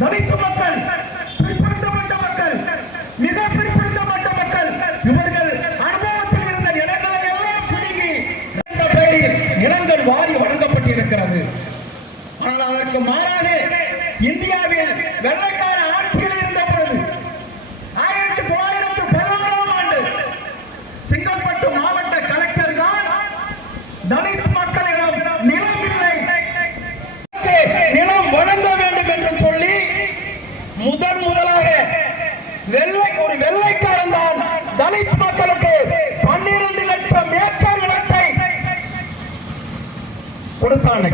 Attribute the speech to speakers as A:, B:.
A: தலித்து மக்கள் பிற்படுத்தப்பட்ட மக்கள் மிக பிற்படுத்தப்பட்ட மக்கள் இவர்கள் அனுபவத்தில் இருந்த நிலங்களை எல்லாம் பிடுங்கி என்ற பெயரில் நிலங்கள் வாரி வழங்கப்பட்டிருக்கிறது. ஆனால் அதற்கு மாறாக இந்தியாவில் வெள்ளைக்கார ஆட்சியில் இருந்த பொழுது ஆயிரத்தி தொள்ளாயிரத்தி பதினாறாம் ஆண்டு சிங்கப்பட்டு மாவட்ட கலெக்டர் தான் தலித் കൊടുത്താണ്